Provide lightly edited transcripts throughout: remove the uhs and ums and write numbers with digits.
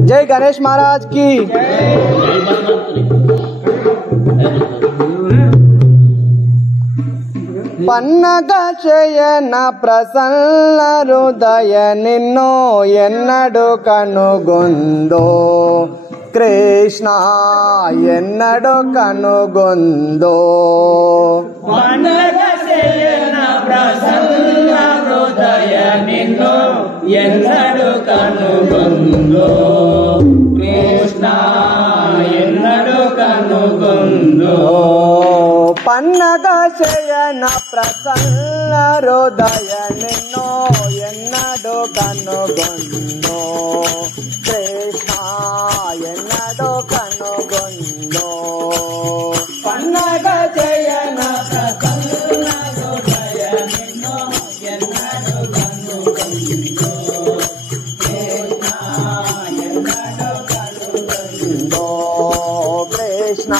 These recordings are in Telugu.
जय गणेश महाराज की। పన్నగ చేయన ప్రసన్న హృదయ నిన్ను ఎన్నడు కనుగొందో కృష్ణ ఎన్నడు కనుగొందో పన్నగ చేయన ప్రసన్న హృదయ నిన్ను ఎన్నడు కనుగొందో కృష్ణ ఎన్నడు కనుగొందో పన్నగ చేయన ప్రసన్న హృదయ నిన్ను ఎన్నడు కనుగొందో కృష్ణ ఎన్నడు కనుగొందో పన్నగ చేయన ప్రసన్న హృదయ నిన్ను ఎన్నడు కనుగొందో కృష్ణ ఎన్నడు కనుగొందో కృష్ణ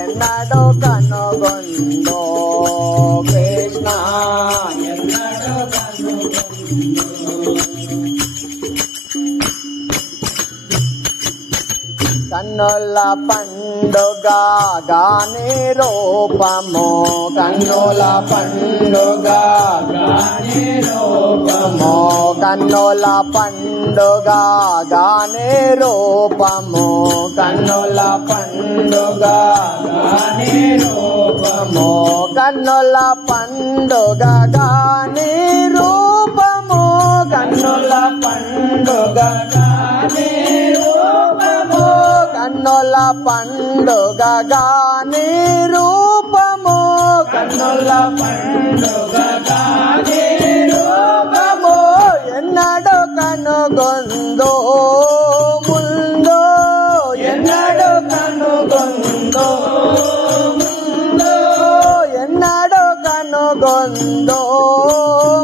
ఎన్నడు కనుగొందో కృష్ణ ఎన్నడు కనుగొందో కన్నుల పండుగ గాని రూపము కన్నుల పండుగ గాని రూపము కన్నుల పండుగ గాని రూపము కన్నుల పండుగ గాని రూపము కన్నుల పండుగ గాని రూపము కన్నుల పండుగ గాని రూపము కన్నుల పండుగ గాని రూపము కన్నుల పండుగ గాని రూపము ఎన్నడు కనుగొందో ముందో ఎన్నడు కనుగొందో ముందో ఎన్నడు కనుగొందో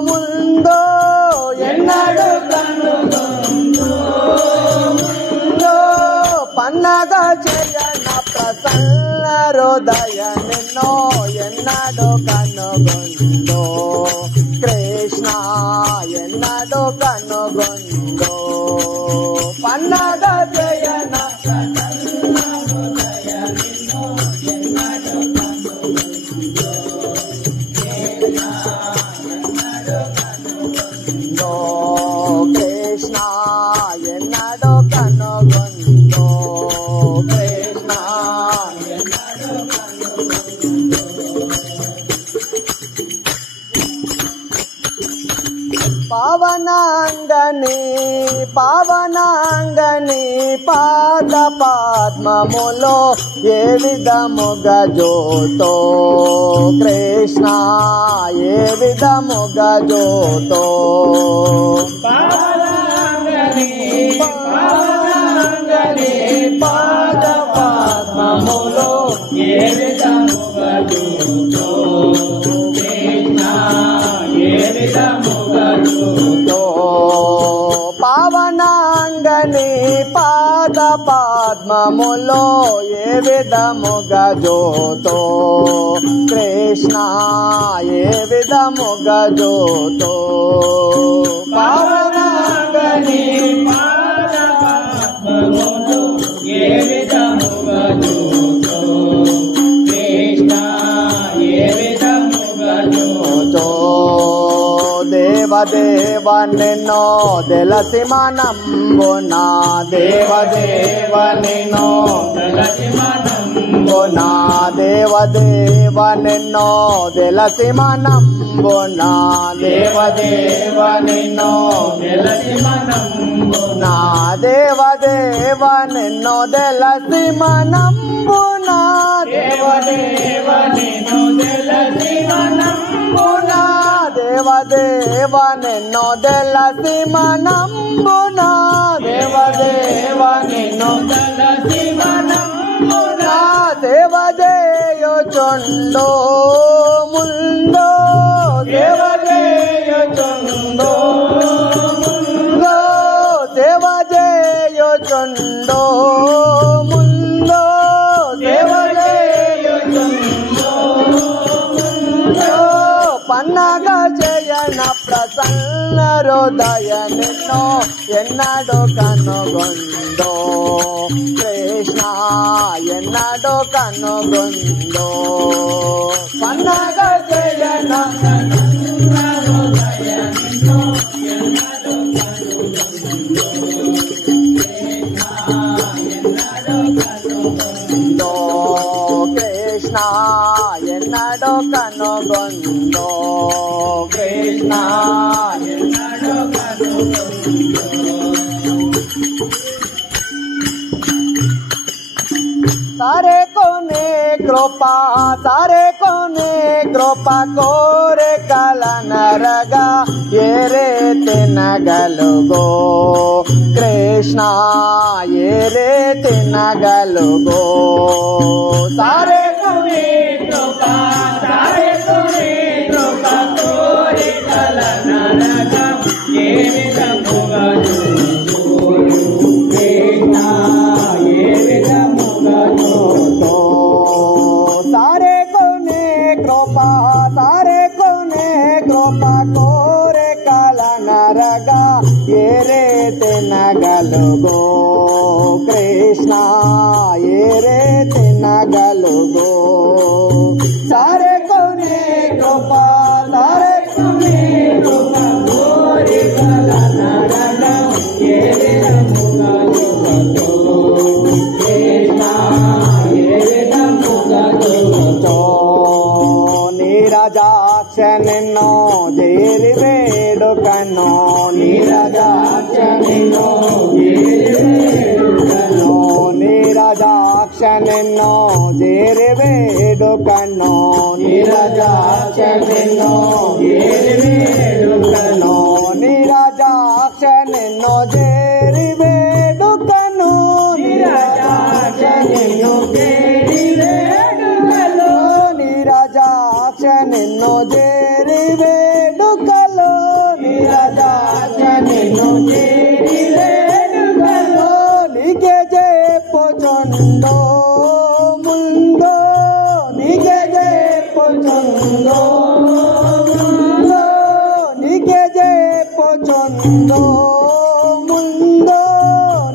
ముందో ఎన్నడు కనుగొందో ముందో పన్నగ చేయన ప్రసన్న హృదయ నిన్నో ఎన్నడు కనుగొందో కృష్ణ ఎన్నడు కనుగొందో పన్నగ చేయన ప్రసన్న హృదయ నిన్ను ఎన్నడు కనుగొందో కృష్ణ ఎన్నడు కనుగొందో కృష్ణ ఎన్నడు కనుగొందో కృష్ణ ఎన్నడు కనుగొందో పావనాంగని పావనాంగని పాద పద్మములో ఏ విధముగా జోతో కృష్ణ ఏ విధముగా జోతో పావనాంగని పావనాంగని పాద పద్మములో ఏ విధముగా జోతో కృష్ణ ఏ విధముగా జోతో పావనాంగని పాద పద్మములో ఏ విధముగా జోతో కృష్ణ ఏ విధముగా జోతో పావనాంగని పాద పద్మములో ఏ విధముగా జోతో కృష్ణ ఏ విధముగా జోతో దేవదేవ నిన్నో దెలసి మనంబునా దేవదేవ నిన్నో దళసి మనంబునా దేవదేవ నిన్నో దెలసి మనంబునా దేవదేవ నిన్నో దళసి మనంబునా దేవదేవ నిన్నో దెలసి మనంబునా దేవదేవ నిన్నో దళసి మనంబునా దేవదేవ నిన్నో దెలసి మనంబునా దేవదేవ నిన్నో దళసి మనంబునా దేవదేయో చొండో ముందో దేవదేయ చందో ముందో దేవదేయో చొండో ముందో దేవదేయ చందో పన్నగ చేయన ప్రసన్న హృదయ నిన్ను ఎన్నడూ కనుగొందో కృష్ణ ఎన్నడూ కనుగొందో పన్నగ చేయన కృష్ణ ఎన్నడూ కనుగొందో కృష్ణ ఎన్నడూ కనుగొందో सारे कोने कृपा कोरे कलन रगा ये रे तिनगलुगो कृष्ण ये रे तिनगलुगो सारे कोने कृपा कोरे कलन रगा ये रे तिनगलुगो कृष्ण ये रे तिनगलुगो सारे कोने कृपा कोरे कलन रगा ये रे तिनगलुगो कृष्ण ये रे तिनगलुगो सारे कोने कृपा कोरे कलन रगा ये रे तिनगलुगो कृष्ण ये रे तिनगलुगो నీరజాక్ష నిన్నో చేరి వేడుకనో నీరజాక్ష నిన్నో నీరజాక్ష నిన్నో చేరి వేడుకనో నీరజాక్ష నిన్నో నీరజాక్ష నిన్నో చేరి వేడుకనో నీరజాక్ష నిన్ను చేరి వేడుకలో నీరజాక్ష నిన్ను చేరి వేడుకలో నీరజాక్ష నిన్ను చేరి వేడుకలో నీకే చెప్పుచుండో ముందో నీకే చెప్పుచుండో ముందో నీకే చెప్పుచుండో ముందో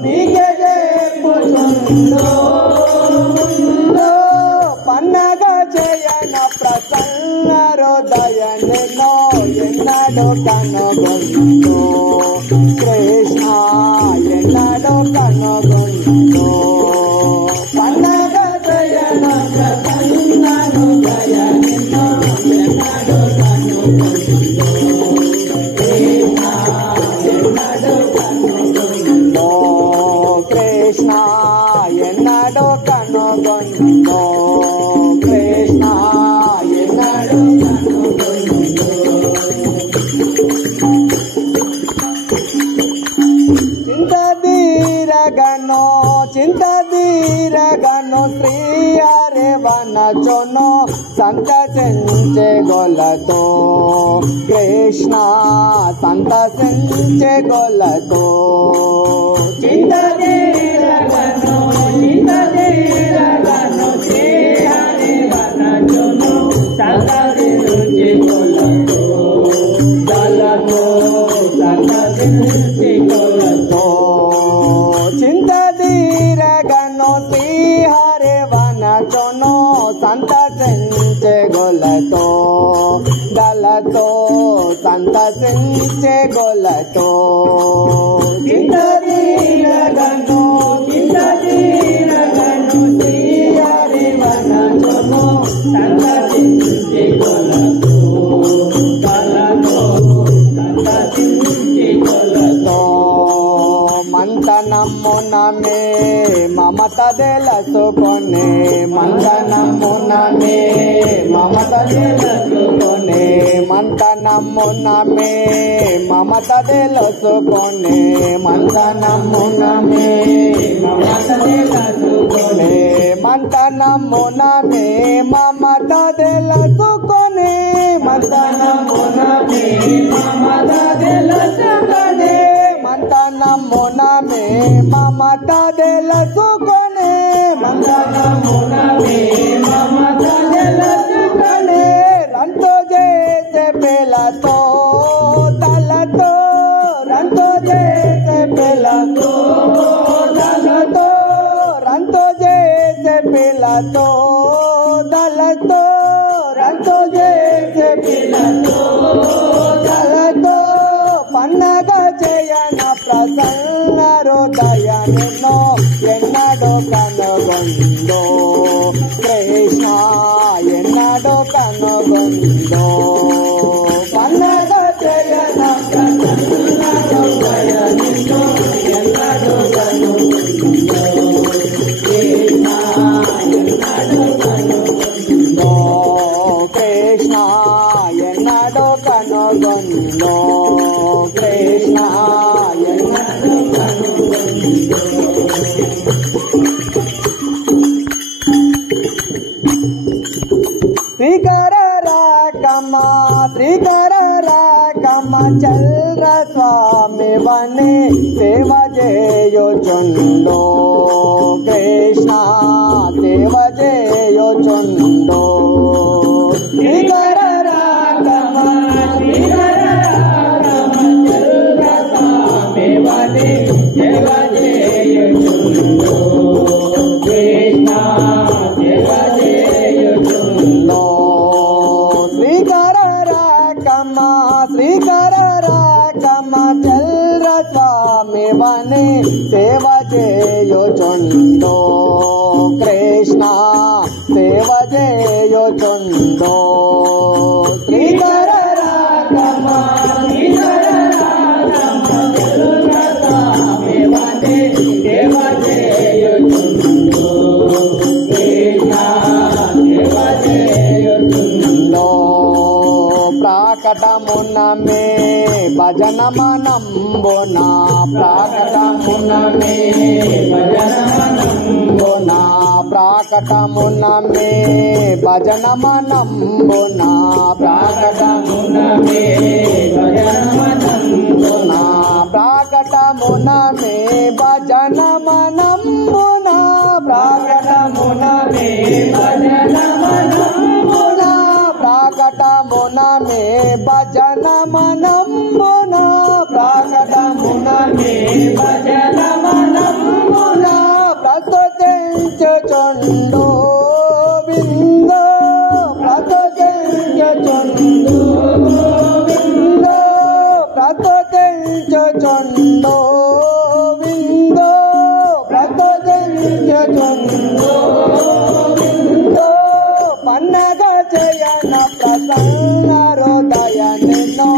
నీకే చెప్పుచుండో ముందో పన్నగ చేయన ప్రసన్న హృదయ నిన్నో ఎన్నడూ కనుగొందో కృష్ణ ఎన్నడూ కనుగొందో పన్నగ చేయన ప్రసన్న హృదయ నిన్నో ఎన్నడూ కనుగొందో కృష్ణ ఎన్నడూ కనుగొందో కృష్ణ ఎన్నడూ కనుగొందో కృష్ణ ఎన్నడూ కనుగొందో చింతదీరగను శ్రీ హరి వనచొను సంతసించే గొలతో కృష్ణ సంతసించే గొలతో చింతదీరగను శ్రీ హరి వనచొను సంతసించే గొలతో గలతో సంతసించే గొలతో చింతదీరగను శ్రీ హరి వనచొను సంతసించే గొలతో గలతో సంతసించే గొలతో చింతదీరగను శ్రీ హరి వనచొను సంతసించే గొలతో గలతో సంతసించే గొలతో మంతనమున మే మమత తెలుసుకొనే మంతనమున మే మమత తెలుసుకొనే మంతనమున మే మమత తెలుసుకొనే మంతనమున మే మమత తెలుసుకొనే మంతనమున మే మమత తెలుసుకొనే మంతనమున మే మమత తెలుసుకొనే మంతనమున మే మమత తెలుసుకొనే మంతనమున మే మమత తెలుసుకొనే రంతో చేసే పిల్లతో తలతో ప్రసన్న హృదయ నిన్నో ఎన్నడో కనుగొందో కృష్ణ ఎన్నడో కనుగొందో పన్నగ చేయన ప్రసన్న హృదయ నిన్నో ఎన్నడో కనుగొందో కృష్ణ ఎన్నడో కనుగొందో కృష్ణ ఎన్నడో కనుగొందో కృష్ణ ఎన్నడో కనుగొందో శ్రీకర రాకమ్మ చల్ర స్వామి వనే సేవ చేయుచుండో కృష్ణ సేవ చేయుచుండో శ్రీకర రాకమ్మ చల్ర స్వామి వనే సేవ చేయుచుండో కృష్ణ సేవ చేయుచుండో శ్రీకర రాకమ్మ చల్ర స్వామి వనే సేవ చేయుచుండో కృష్ణ సేవ చేయుచుండో శ్రీకర రాకమ్మ చల్ర స్వామి వనే సేవ చేయుచుండో కృష్ణ సేవ చేయుచుండో ప్రాకటమున మే భజన మనంబున ప్రాకటమున మే భజన మనంబున ప్రాకటమున మే భజన మనంబున ప్రాకటమున మే భజన మనంబున ప్రాకటమున మే భజన మనంబున ప్రాకటమున మే భజన మనంబున ప్రాకటమున మే భజన మనంబున ప్రాకటమున మే భజన మనంబున ప్రస్తుతించుచుండు విందో ప్రస్తుతించుచుండు విందో ప్రస్తుతించుచుండు విందో ప్రస్తుతించుచుండు విందో పన్నగ చేయన ప్రసన్న హృదయ నిన్నో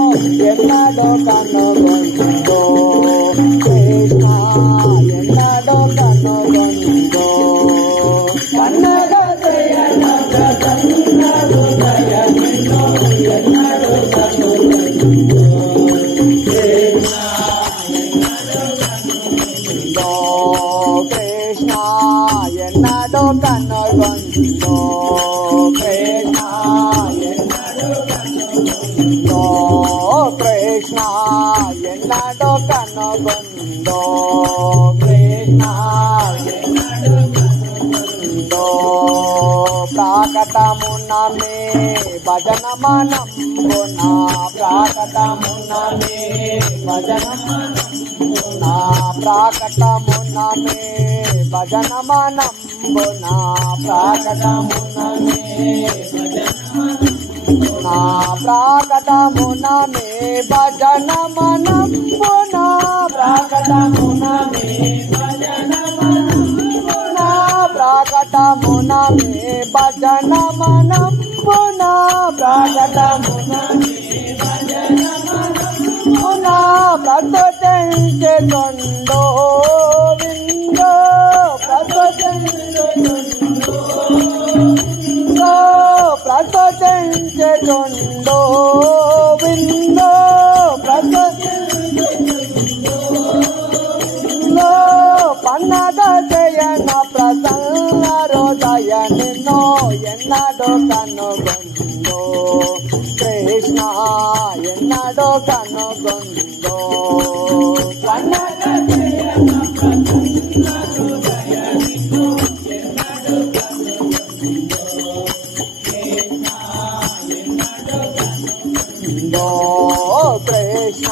ఎన్నడో కనుగొందో కృష్ణ ఎన్నడో కనుగొందో పన్నగ చేయన ప్రసన్న హృదయ నిన్నో ఎన్నడో కనుగొందో కృష్ణ ఎన్నడో కనుగొందో కృష్ణ ఎన్నడో కనుగొందో కృష్ణ ఎన్నడో కనుగొందో కృష్ణ ఎన్నడో కనుగొందో కృష్ణ ఎన్నడో కనుగొందో ప్రాకటమున మే భజన మనంబున ప్రాకటమున మే భజన మనంబున ప్రాకటమున మే భజన మనంబున ప్రాకటమున మే ప్రాకటమున మే భజన మనంబున ప్రాకటమున మే భజన మనంబున ప్రాకటమున మే భజన మనంబున ప్రాకటమున మే భజన మనంబున ప్రస్తుతించుచుండో విందో ప్రస్తుతించుచుండో ప్రస్తుతించుచుండో విందో ప్రస్తుతించుచుండో పన్నగ చేయన ప్రసన్న హృదయ నిన్నో ఎన్నడో కనుగొందో కృష్ణ ఎన్నడో కనుగొందో పన్నగ చేయన ప్రసన్న హృదయ నిన్నో ఎన్నడో కనుగొందో కృష్ణ ఎన్నడో కనుగొందో కృష్ణ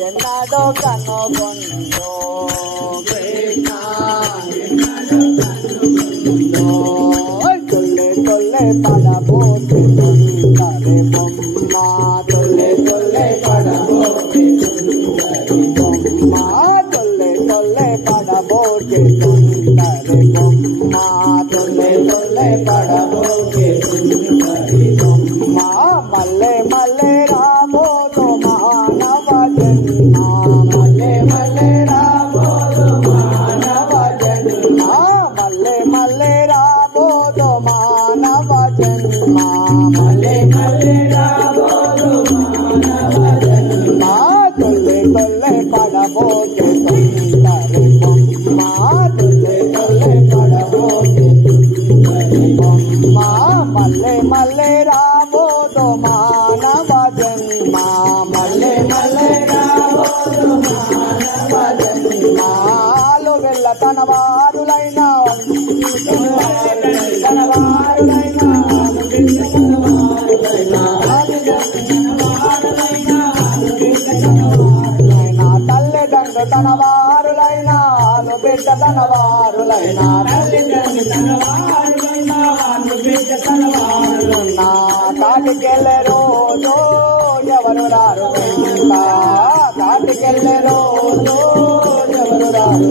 ఎన్నడో కనుగొందో తొల్లె తొల్లె పడబోతే సుందరి బొమ్మ తొల్లె తొల్లె పడబోతే సుందరి బొమ్మ తల్లిదండ్రులు తన వారులైనా బిడ్డ తన వారులైనా నా కాటికెళ్ళే రోజు ఎవరు రారు కాటికెళ్ళే రోజు ఎవరు రారు